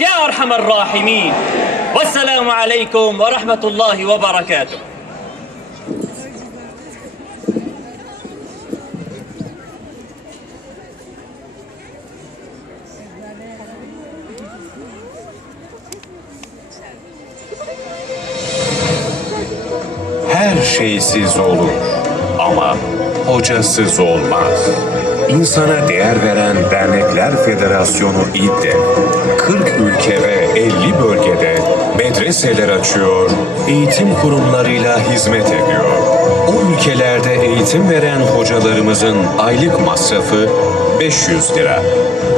يا أرحم الراحمين. والسلام عليكم ورحمة الله وبركاته. Her şeysiz olur hocasız olmaz. İnsana değer veren Dernekler Federasyonu İDDE, 40 ülke ve 50 bölgede medreseler açıyor, eğitim kurumlarıyla hizmet ediyor. O ülkelerde eğitim veren hocalarımızın aylık masrafı 500 lira.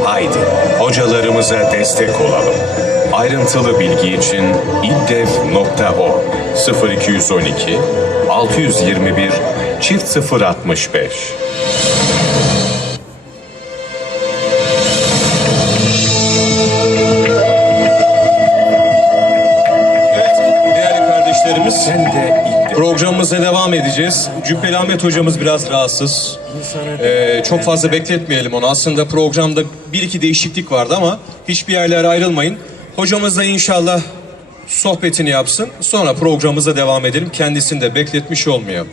Haydi hocalarımıza destek olalım. Ayrıntılı bilgi için iddev.org 0212 621 çift 065 Evet, değerli kardeşlerimiz. Sen de idde. Programımıza devam edeceğiz. Cübbeli Ahmet hocamız biraz rahatsız. Ee, çok fazla bekletmeyelim onu. Aslında programda bir iki değişiklik vardı ama hiçbir yerlere ayrılmayın. Hocamız da inşallah sohbetini yapsın. Sonra programımıza devam edelim. Kendisini de bekletmiş olmayalım.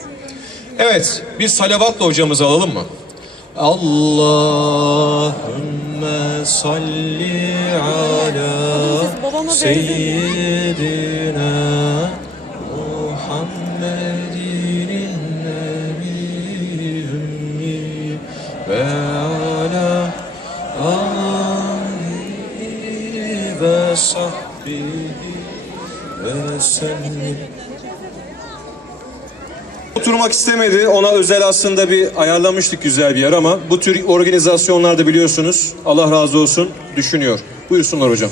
Evet, biz salavatla hocamızı alalım mı? Allahümme salli ala seyyidina Muhammedin nebiyyümmi ve ala alihi ve sahbihi ve sellem. Oturmak istemedi. Ona özel aslında bir ayarlamıştık güzel bir yer ama bu tür organizasyonlarda biliyorsunuz Allah razı olsun düşünüyor. Buyursunlar hocam.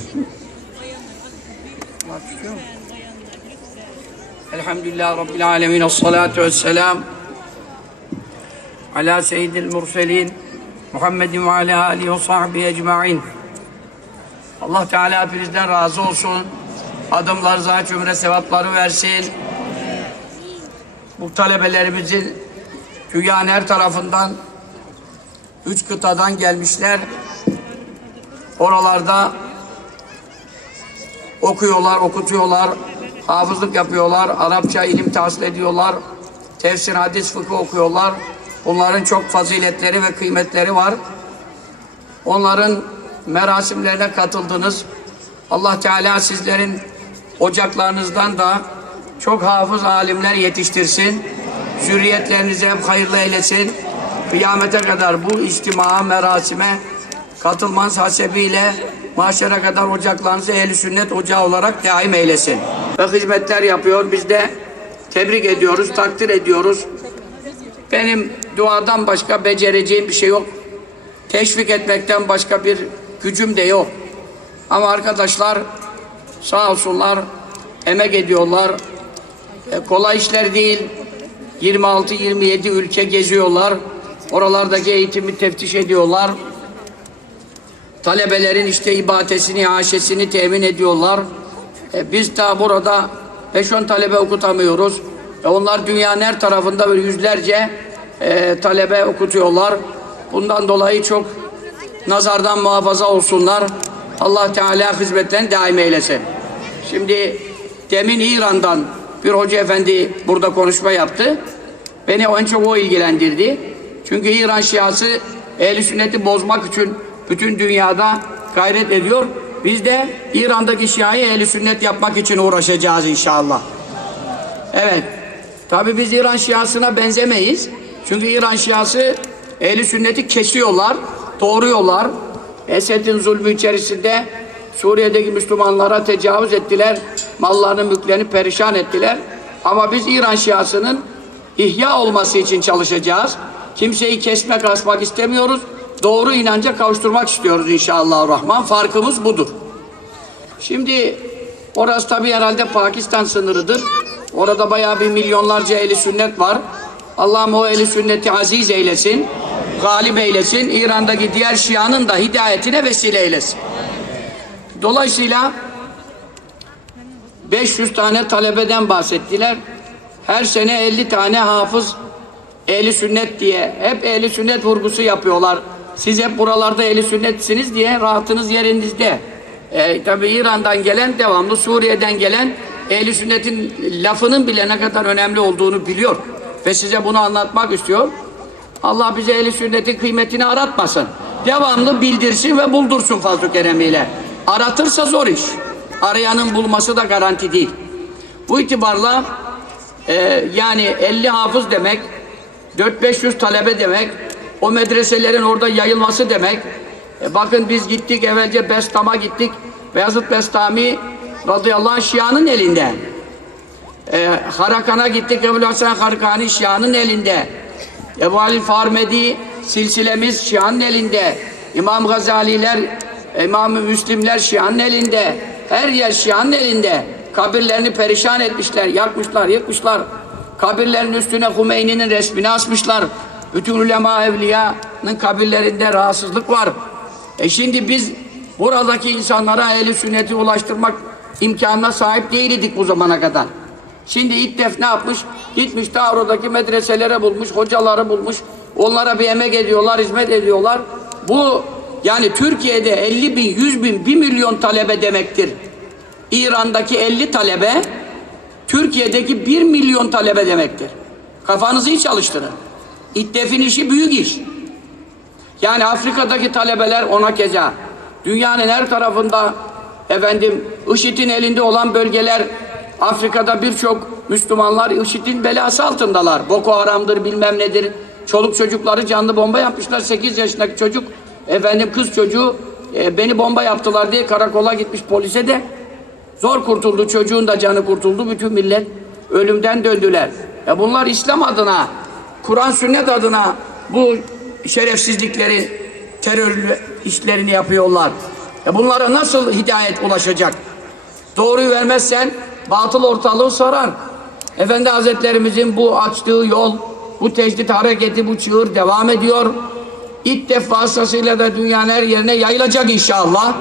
Elhamdülillah Rabbil Alemin. Esselatu vesselam. Ala seyyidil murselin. Muhammedin ve ala alihi ve sahbihi ecma'in. Allah Teala hepinizden razı olsun. Adımlarınıza cümle sevapları versin. Bu talebelerimizin dünyanın her tarafından üç kıtadan gelmişler. Oralarda okuyorlar, okutuyorlar, hafızlık yapıyorlar, Arapça ilim tahsil ediyorlar, tefsir, hadis, fıkıh okuyorlar. Bunların çok faziletleri ve kıymetleri var. Onların merasimlerine katıldınız. Allah Teala sizlerin ocaklarınızdan da çok hafız alimler yetiştirsin. Zürriyetlerinizi hep hayırlı eylesin. Kıyamete kadar bu içtima, merasime katılmanız hasebiyle mahşere kadar ocaklarınızı ehl sünnet ocağı olarak daim eylesin. Ve hizmetler yapıyor. Biz de tebrik ediyoruz, takdir ediyoruz. Benim duadan başka becereceğim bir şey yok. Teşvik etmekten başka bir gücüm de yok. Ama arkadaşlar sağ olsunlar emek ediyorlar. E, kolay işler değil. 26-27 ülke geziyorlar. Oralardaki eğitimi teftiş ediyorlar. Talebelerin işte ibadetini, aşesini temin ediyorlar. E, biz daha burada 5-10 talebe okutamıyoruz. E, onlar dünyanın her tarafında böyle yüzlerce e, talebe okutuyorlar. Bundan dolayı çok nazardan muhafaza olsunlar. Allah Teala hizmetlerini daim eylesin. Şimdi demin İran'dan bir hoca efendi burada konuşma yaptı. Beni en çok o ilgilendirdi. Çünkü İran Şiası ehl sünneti bozmak için bütün dünyada gayret ediyor. Biz de İran'daki Şia'yı ehl sünnet yapmak için uğraşacağız inşallah. Evet. Tabi biz İran Şiasına benzemeyiz. Çünkü İran Şiası ehl sünneti kesiyorlar, doğruyorlar. Esed'in zulmü içerisinde Suriye'deki Müslümanlara tecavüz ettiler. Mallarını, mülklerini perişan ettiler. Ama biz İran Şiasının ihya olması için çalışacağız. Kimseyi kesmek, asmak istemiyoruz. Doğru inanca kavuşturmak istiyoruz inşallah Rahman. Farkımız budur. Şimdi orası tabi herhalde Pakistan sınırıdır. Orada bayağı bir milyonlarca eli sünnet var. Allah'ım o eli sünneti aziz eylesin. Galip eylesin. İran'daki diğer şianın da hidayetine vesile eylesin. Dolayısıyla 500 tane talebeden bahsettiler. Her sene 50 tane hafız ehli sünnet diye hep ehli sünnet vurgusu yapıyorlar. Siz hep buralarda ehli sünnetsiniz diye rahatınız yerinizde. E, tabi İran'dan gelen, devamlı Suriye'den gelen ehli sünnetin lafının bile ne kadar önemli olduğunu biliyor. Ve size bunu anlatmak istiyor. Allah bize ehli sünnetin kıymetini aratmasın. Devamlı bildirsin ve buldursun fazl-ı keremiyle. Aratırsa zor iş. Arayanın bulması da garanti değil. Bu itibarla e, yani 50 hafız demek, 4-500 talebe demek, o medreselerin orada yayılması demek. E, bakın biz gittik evvelce Bestam'a gittik. Beyazıt Bestami radıyallahu anh Şia'nın elinde. E, Harakan'a gittik Ebu Hasan Harakani Şia'nın elinde. Ebu Halil Farmedi silsilemiz Şia'nın elinde. İmam Gazaliler, İmam Müslimler Şia'nın elinde. Her yer Şia'nın elinde. Kabirlerini perişan etmişler, yakmışlar, yıkmışlar. Kabirlerin üstüne Hümeyni'nin resmini asmışlar. Bütün ulema evliyanın kabirlerinde rahatsızlık var. E şimdi biz buradaki insanlara ehli sünneti ulaştırmak imkanına sahip değildik bu zamana kadar. Şimdi İTTEF ne yapmış? Gitmiş daha oradaki medreselere bulmuş, hocaları bulmuş. Onlara bir emek ediyorlar, hizmet ediyorlar. Bu yani Türkiye'de 50 bin, 100 bin, 1 milyon talebe demektir. İran'daki 50 talebe, Türkiye'deki 1 milyon talebe demektir. Kafanızı iyi çalıştırın. İTTEF'in işi büyük iş. Yani Afrika'daki talebeler ona keza. Dünyanın her tarafında efendim IŞİD'in elinde olan bölgeler Afrika'da birçok Müslümanlar IŞİD'in belası altındalar. Boko Haram'dır bilmem nedir. Çoluk çocukları canlı bomba yapmışlar. 8 yaşındaki çocuk efendim kız çocuğu e, beni bomba yaptılar diye karakola gitmiş polise de zor kurtuldu. Çocuğun da canı kurtuldu. Bütün millet ölümden döndüler. Ya bunlar İslam adına, Kur'an sünnet adına bu şerefsizlikleri, terör işlerini yapıyorlar. Ya bunlara nasıl hidayet ulaşacak? Doğruyu vermezsen batıl ortalığı sarar. Efendi Hazretlerimizin bu açtığı yol, bu tecdit hareketi, bu çığır devam ediyor. İlk defa vasıtasıyla da dünyanın her yerine yayılacak inşallah.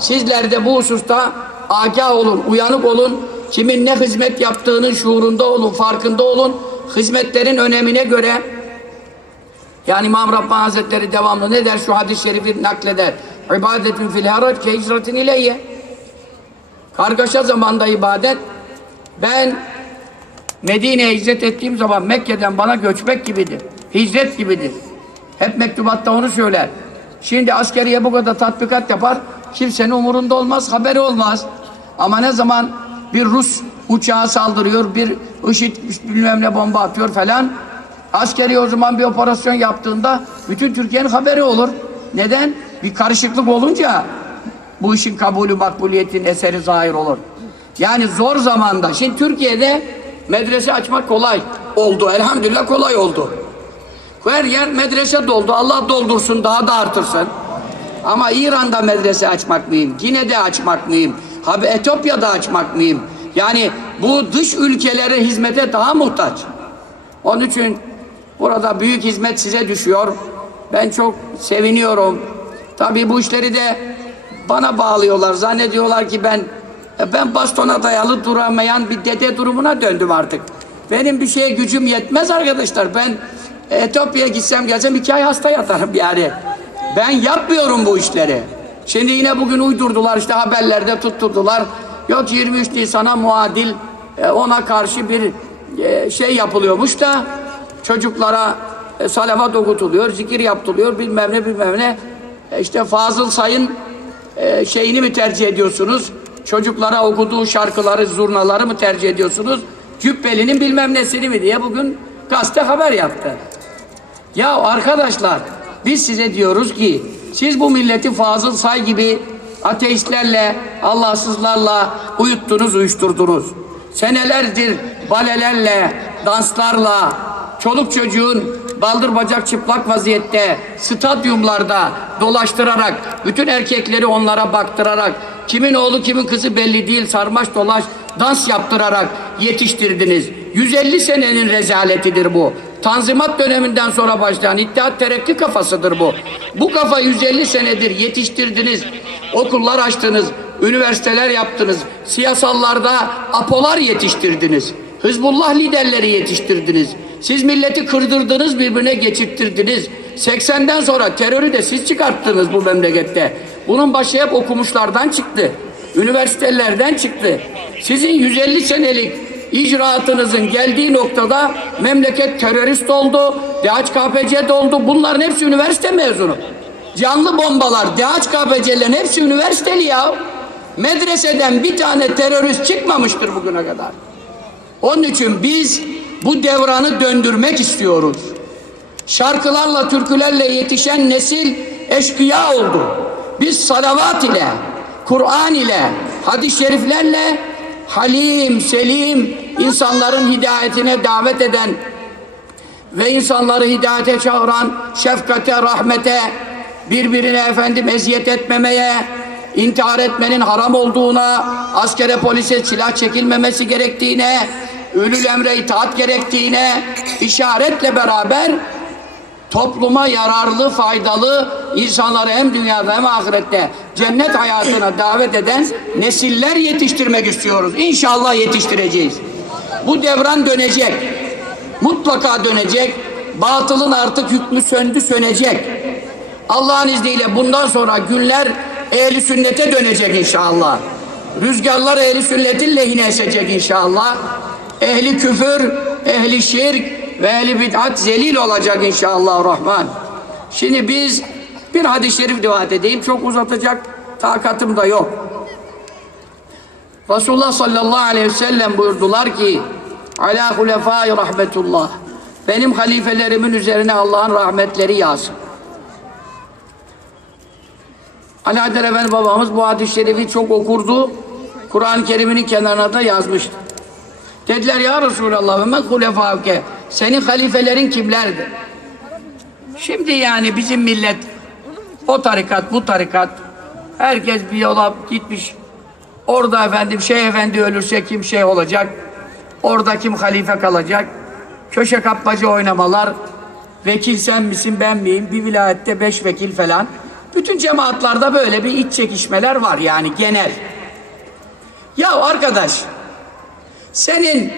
Sizler de bu hususta agah olun, uyanık olun. Kimin ne hizmet yaptığının şuurunda olun, farkında olun. Hizmetlerin önemine göre yani İmam Rabbani Hazretleri devamlı ne der şu hadis-i şerifi nakleder. İbadetün fil harac ke hicretin ileyye. Kargaşa zamanda ibadet ben Medine'ye hicret ettiğim zaman Mekke'den bana göçmek gibidir. Hicret gibidir. Hep mektubatta onu söyler. Şimdi askeriye bu kadar tatbikat yapar. Kimsenin umurunda olmaz, haberi olmaz. Ama ne zaman bir Rus uçağı saldırıyor, bir IŞİD bilmem ne bomba atıyor falan. Askeri o zaman bir operasyon yaptığında bütün Türkiye'nin haberi olur. Neden? Bir karışıklık olunca bu işin kabulü makbuliyetin eseri zahir olur. Yani zor zamanda. Şimdi Türkiye'de medrese açmak kolay oldu. Elhamdülillah kolay oldu. Her yer medrese doldu. Allah doldursun daha da artırsın. Ama İran'da medrese açmak mıyım? Gine'de açmak mıyım? Abi Etiyopya'da açmak mıyım? Yani bu dış ülkelere hizmete daha muhtaç. Onun için burada büyük hizmet size düşüyor. Ben çok seviniyorum. Tabii bu işleri de bana bağlıyorlar. Zannediyorlar ki ben ben bastona dayalı duramayan bir dede durumuna döndüm artık. Benim bir şeye gücüm yetmez arkadaşlar. Ben Etiyopya'ya gitsem gelsem iki ay hasta yatarım yani. Ben yapmıyorum bu işleri. Şimdi yine bugün uydurdular işte haberlerde tutturdular. Yok 23 Nisan'a muadil e, ona karşı bir e, şey yapılıyormuş da çocuklara e, salavat okutuluyor, zikir yaptırılıyor bilmem ne bilmem ne. İşte Fazıl Say'ın şeyini mi tercih ediyorsunuz? Çocuklara okuduğu şarkıları, zurnaları mı tercih ediyorsunuz? Cübbeli'nin bilmem nesini mi diye bugün gazete haber yaptı. Ya arkadaşlar biz size diyoruz ki siz bu milleti Fazıl Say gibi ateistlerle, Allahsızlarla uyuttunuz, uyuşturdunuz. Senelerdir balelerle, danslarla, çoluk çocuğun baldır bacak çıplak vaziyette stadyumlarda dolaştırarak, bütün erkekleri onlara baktırarak, kimin oğlu kimin kızı belli değil sarmaş dolaş dans yaptırarak yetiştirdiniz. 150 senenin rezaletidir bu. Tanzimat döneminden sonra başlayan İttihat Terakki kafasıdır bu. Bu kafa 150 senedir yetiştirdiniz. Okullar açtınız, üniversiteler yaptınız. Siyasallarda apolar yetiştirdiniz. Hızbullah liderleri yetiştirdiniz. Siz milleti kırdırdınız, birbirine geçirttirdiniz. 80'den sonra terörü de siz çıkarttınız bu memlekette. Bunun başı hep okumuşlardan çıktı. Üniversitelerden çıktı. Sizin 150 senelik icraatınızın geldiği noktada memleket terörist oldu, DHKPC oldu. Bunların hepsi üniversite mezunu. Canlı bombalar, DHKPC'lerin hepsi üniversiteli ya. Medreseden bir tane terörist çıkmamıştır bugüne kadar. Onun için biz bu devranı döndürmek istiyoruz. Şarkılarla, türkülerle yetişen nesil eşkıya oldu. Biz salavat ile, Kur'an ile, hadis-i şeriflerle halim, selim, insanların hidayetine davet eden ve insanları hidayete çağıran, şefkate, rahmete, birbirine efendim eziyet etmemeye, intihar etmenin haram olduğuna, askere polise silah çekilmemesi gerektiğine, ölül emre itaat gerektiğine işaretle beraber topluma yararlı, faydalı insanları hem dünyada hem ahirette cennet hayatına davet eden nesiller yetiştirmek istiyoruz. İnşallah yetiştireceğiz. Bu devran dönecek. Mutlaka dönecek. Batılın artık hükmü söndü, sönecek. Allah'ın izniyle bundan sonra günler ehli sünnete dönecek inşallah. Rüzgarlar ehli sünnetin lehine esecek inşallah. Ehli küfür, ehli şirk ve ehli bid'at zelil olacak inşallah rahman. Şimdi biz bir hadis-i şerif rivayet edeyim. Çok uzatacak takatım da yok. Resulullah sallallahu aleyhi ve sellem buyurdular ki ala hulefai rahmetullah benim halifelerimin üzerine Allah'ın rahmetleri yağsın. Ali Efendi babamız bu hadis-i şerifi çok okurdu. Kur'an-ı Kerim'in kenarına da yazmıştı. Dediler ya Resulallah men hulefâke senin halifelerin kimlerdi? Şimdi yani bizim millet o tarikat bu tarikat herkes bir yola gitmiş. Orada efendim şey efendi ölürse kim şey olacak? Orada kim halife kalacak? Köşe kapmaca oynamalar. Vekil sen misin ben miyim? Bir vilayette beş vekil falan. Bütün cemaatlarda böyle bir iç çekişmeler var yani genel. Ya arkadaş senin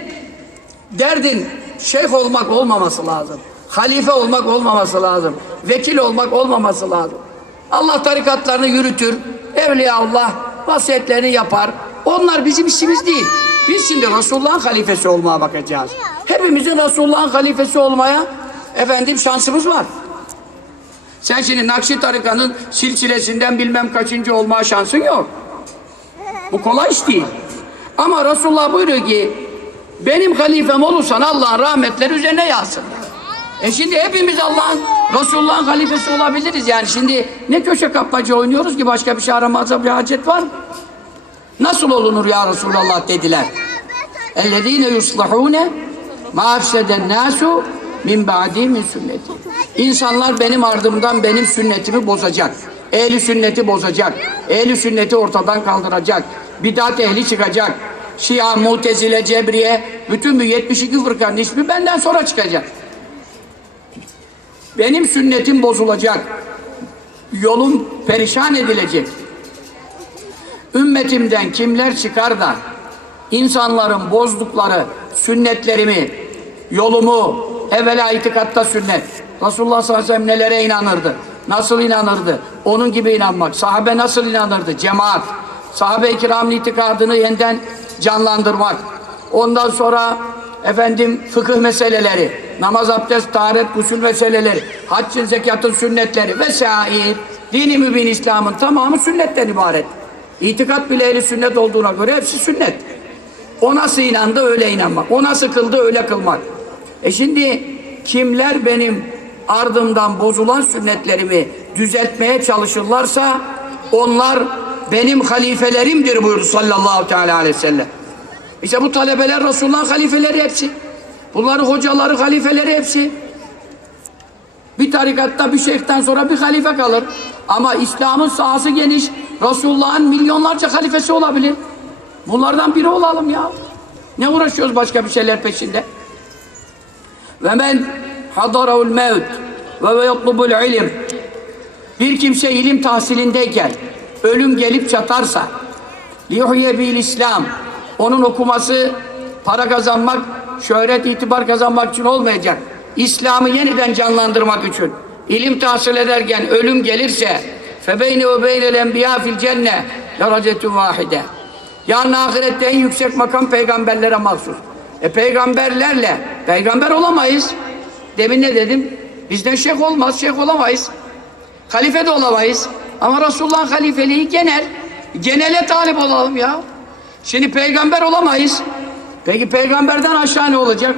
derdin şeyh olmak olmaması lazım. Halife olmak olmaması lazım. Vekil olmak olmaması lazım. Allah tarikatlarını yürütür. Evliya Allah vasiyetlerini yapar. Onlar bizim işimiz değil. Biz şimdi Resulullah'ın halifesi olmaya bakacağız. Hepimizin Resulullah'ın halifesi olmaya efendim şansımız var. Sen şimdi Nakşi tarikanın silsilesinden bilmem kaçıncı olma şansın yok. Bu kolay iş değil. Ama Resulullah buyuruyor ki benim halifem olursan Allah'ın rahmetleri üzerine yağsın. E şimdi hepimiz Allah'ın Resulullah'ın halifesi olabiliriz yani. Şimdi ne köşe kapmaca oynuyoruz ki başka bir şey aramazsa bir hacet var mı? Nasıl olunur ya Resulallah dediler. اَلَّذ۪ينَ يُصْلَحُونَ مَا اَفْسَدَ النَّاسُ min ba'di min sünneti. İnsanlar benim ardımdan benim sünnetimi bozacak. Ehli sünneti bozacak. Ehli sünneti ortadan kaldıracak. Bidat ehli çıkacak. Şia, Mutezile, Cebriye, bütün bu 72 fırkanın ismi benden sonra çıkacak. Benim sünnetim bozulacak. Yolum perişan edilecek. Ümmetimden kimler çıkar da insanların bozdukları sünnetlerimi, yolumu, evvela itikatta sünnet. Resulullah sallallahu aleyhi ve sellem nelere inanırdı? Nasıl inanırdı? Onun gibi inanmak. Sahabe nasıl inanırdı? Cemaat. Sahabe-i kiramın itikadını yeniden canlandırmak. Ondan sonra efendim fıkıh meseleleri, namaz, abdest, taharet, gusül meseleleri, haccın, zekatın sünnetleri vesaire. Dini mübin İslam'ın tamamı sünnetten ibaret. İtikat bile ehli sünnet olduğuna göre hepsi sünnet. O nasıl inandı öyle inanmak. O nasıl kıldı öyle kılmak. E şimdi kimler benim ardımdan bozulan sünnetlerimi düzeltmeye çalışırlarsa onlar benim halifelerimdir buyurdu sallallahu teala aleyhi ve sellem. İşte bu talebeler Resulullah'ın halifeleri hepsi. Bunların hocaları, halifeleri hepsi. Bir tarikatta bir şeyhten sonra bir halife kalır. Ama İslam'ın sahası geniş. Resulullah'ın milyonlarca halifesi olabilir. Bunlardan biri olalım ya. Ne uğraşıyoruz başka bir şeyler peşinde? Ve men hadarahul mevt ve yatlubul ilim bir kimse ilim tahsilindeyken ölüm gelip çatarsa liyuhye bil İslam onun okuması para kazanmak, şöhret, itibar kazanmak için olmayacak. İslam'ı yeniden canlandırmak için. ilim tahsil ederken ölüm gelirse febeyne ve beynel enbiya fil cenne derecetun vahide. Yarın ahirette en yüksek makam peygamberlere mahsus. E peygamberlerle peygamber olamayız. Demin ne dedim? Bizden şeyh olmaz, şeyh olamayız. Halife de olamayız. Ama Resulullah'ın halifeliği genel. Genele talip olalım ya. Şimdi peygamber olamayız. Peki peygamberden aşağı ne olacak?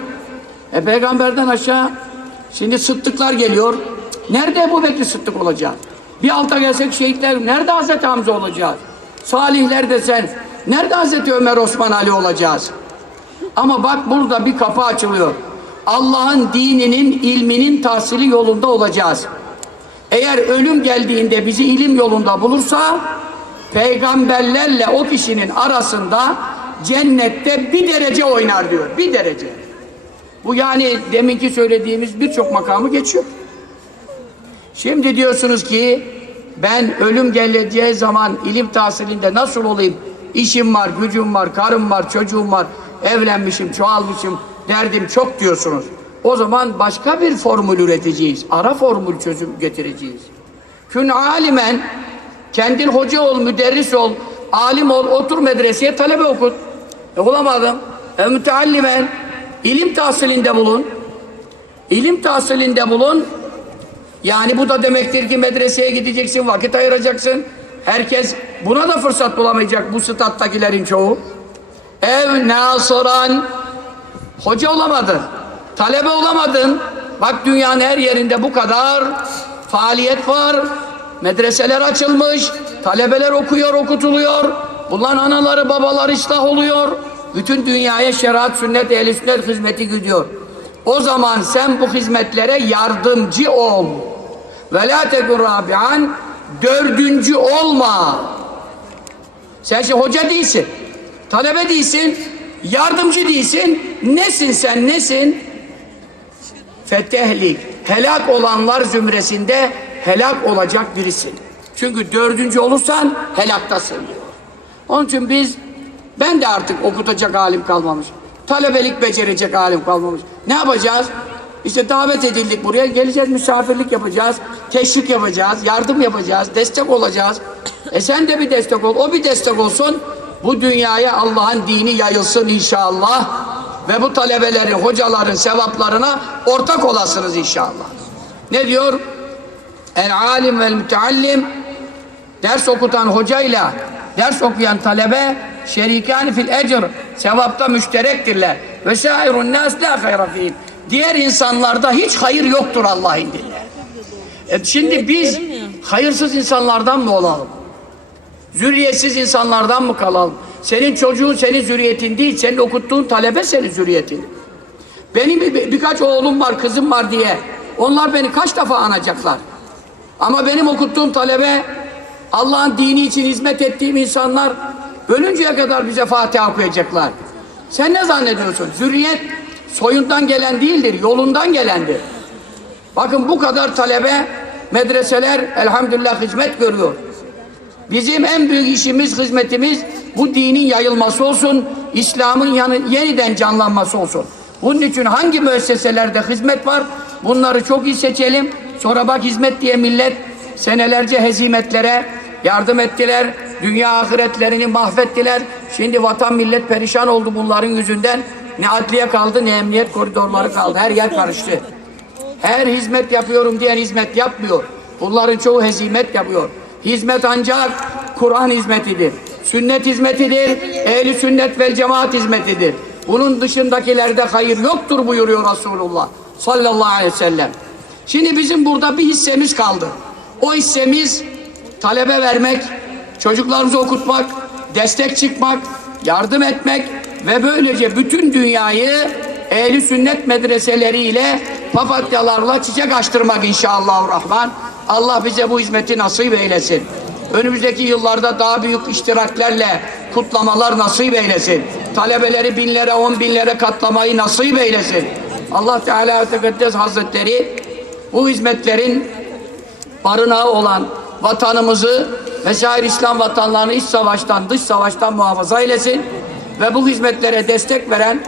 E peygamberden aşağı şimdi sıddıklar geliyor. Nerede bu Bekir Sıddık olacak? Bir alta gelsek şehitler nerede Hazreti Hamza olacağız? Salihler desen nerede Hazreti Ömer Osman Ali olacağız? Ama bak burada bir kapı açılıyor. Allah'ın dininin, ilminin tahsili yolunda olacağız. Eğer ölüm geldiğinde bizi ilim yolunda bulursa peygamberlerle o kişinin arasında cennette bir derece oynar diyor. Bir derece. Bu yani deminki söylediğimiz birçok makamı geçiyor. Şimdi diyorsunuz ki ben ölüm geleceği zaman ilim tahsilinde nasıl olayım? İşim var, gücüm var, karım var, çocuğum var, evlenmişim, çoğalmışım, derdim çok diyorsunuz. O zaman başka bir formül üreteceğiz. Ara formül çözüm getireceğiz. Kün alimen, kendin hoca ol, müderris ol, alim ol, otur medreseye talebe okut. E bulamadım. E müteallimen, ilim tahsilinde bulun. İlim tahsilinde bulun. Yani bu da demektir ki medreseye gideceksin, vakit ayıracaksın. Herkes buna da fırsat bulamayacak bu stat'takilerin çoğu. Ev nasıran hoca olamadın, talebe olamadın. Bak dünyanın her yerinde bu kadar faaliyet var. Medreseler açılmış, talebeler okuyor, okutuluyor. Bunların anaları, babaları ıslah oluyor. Bütün dünyaya şeriat, sünnet, ehl sünnet hizmeti gidiyor. O zaman sen bu hizmetlere yardımcı ol. Ve la tekun rabi'an dördüncü olma. Sen şimdi hoca değilsin. Talebe değilsin. Yardımcı değilsin. Nesin sen nesin? Fetehlik. Helak olanlar zümresinde helak olacak birisin. Çünkü dördüncü olursan helaktasın diyor. Onun için biz ben de artık okutacak halim kalmamış. Talebelik becerecek halim kalmamış. Ne yapacağız? İşte davet edildik buraya. Geleceğiz, misafirlik yapacağız. Teşvik yapacağız, yardım yapacağız, destek olacağız. E sen de bir destek ol, o bir destek olsun. Bu dünyaya Allah'ın dini yayılsın inşallah. Ve bu talebelerin, hocaların sevaplarına ortak olasınız inşallah. Ne diyor? El alim vel müteallim ders okutan hocayla ders okuyan talebe şerikani fil ecr sevapta müşterektirler. Ve şairun nas la hayra. Diğer insanlarda hiç hayır yoktur Allah indinde. E şimdi biz hayırsız insanlardan mı olalım? Zürriyetsiz insanlardan mı kalalım? Senin çocuğun senin zürriyetin değil, senin okuttuğun talebe senin zürriyetin. Benim bir, bir- birkaç oğlum var, kızım var diye. Onlar beni kaç defa anacaklar. Ama benim okuttuğum talebe, Allah'ın dini için hizmet ettiğim insanlar ölünceye kadar bize Fatiha okuyacaklar. Sen ne zannediyorsun? Zürriyet soyundan gelen değildir, yolundan gelendir. Bakın bu kadar talebe, medreseler elhamdülillah hizmet görüyor. Bizim en büyük işimiz, hizmetimiz bu dinin yayılması olsun, İslam'ın yeniden canlanması olsun. Bunun için hangi müesseselerde hizmet var? Bunları çok iyi seçelim. Sonra bak hizmet diye millet senelerce hezimetlere yardım ettiler. Dünya ahiretlerini mahvettiler. Şimdi vatan millet perişan oldu bunların yüzünden. Ne adliye kaldı ne emniyet koridorları kaldı. Her yer karıştı. Her hizmet yapıyorum diyen hizmet yapmıyor. Bunların çoğu hezimet yapıyor. Hizmet ancak Kur'an hizmetidir. Sünnet hizmetidir. Ehli sünnet vel cemaat hizmetidir. Bunun dışındakilerde hayır yoktur buyuruyor Resulullah sallallahu aleyhi ve sellem. Şimdi bizim burada bir hissemiz kaldı. O hissemiz talebe vermek, çocuklarımızı okutmak, destek çıkmak, yardım etmek ve böylece bütün dünyayı ehli sünnet medreseleriyle papatyalarla çiçek açtırmak inşallah rahman. Allah bize bu hizmeti nasip eylesin. Önümüzdeki yıllarda daha büyük iştiraklerle kutlamalar nasip eylesin. Talebeleri binlere, on binlere katlamayı nasip eylesin. Allah Teala ve Tekaddes Hazretleri bu hizmetlerin barınağı olan vatanımızı vesaire İslam vatanlarını iç savaştan, dış savaştan muhafaza eylesin ve bu hizmetlere destek veren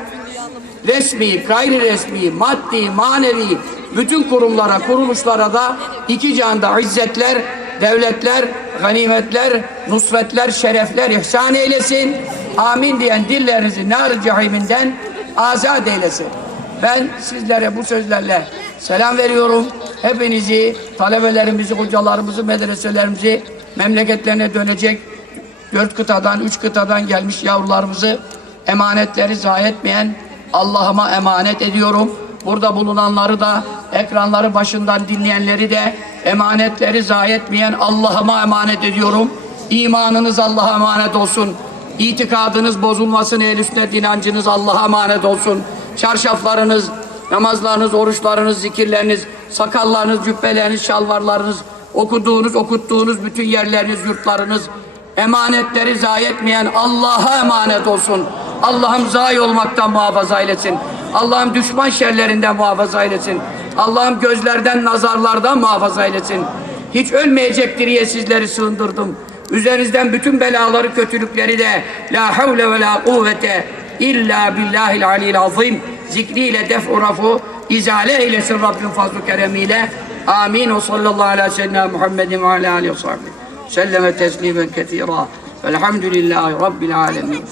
resmi, gayri resmi, maddi, manevi Bütün kurumlara, kuruluşlara da iki canda izzetler, devletler, ganimetler, nusretler, şerefler ihsan eylesin. Amin diyen dillerinizi nar cehiminden azat eylesin. Ben sizlere bu sözlerle selam veriyorum. Hepinizi, talebelerimizi, hocalarımızı, medreselerimizi memleketlerine dönecek dört kıtadan, üç kıtadan gelmiş yavrularımızı emanetleri zayi etmeyen Allah'ıma emanet ediyorum. Burada bulunanları da, ekranları başından dinleyenleri de emanetleri zayi etmeyen Allah'ıma emanet ediyorum. İmanınız Allah'a emanet olsun. İtikadınız bozulmasın, el sünnet inancınız Allah'a emanet olsun. Çarşaflarınız, namazlarınız, oruçlarınız, zikirleriniz, sakallarınız, cübbeleriniz, şalvarlarınız, okuduğunuz, okuttuğunuz bütün yerleriniz, yurtlarınız, emanetleri zayi etmeyen Allah'a emanet olsun. Allah'ım zayi olmaktan muhafaza eylesin. Allah'ım düşman şerlerinden muhafaza eylesin. Allah'ım gözlerden, nazarlardan muhafaza eylesin. Hiç ölmeyecektir diye sizleri sığındırdım. Üzerinizden bütün belaları, kötülükleri de la havle ve la kuvvete illa billahil aliyil azim zikriyle def'u rafu izale eylesin Rabbim fazl-ı keremiyle. Amin ve sallallahu ala seyyidina Muhammedin ve ala alihi ve sahbihi. Selleme teslimen ketira. Velhamdülillahi Rabbil alemin.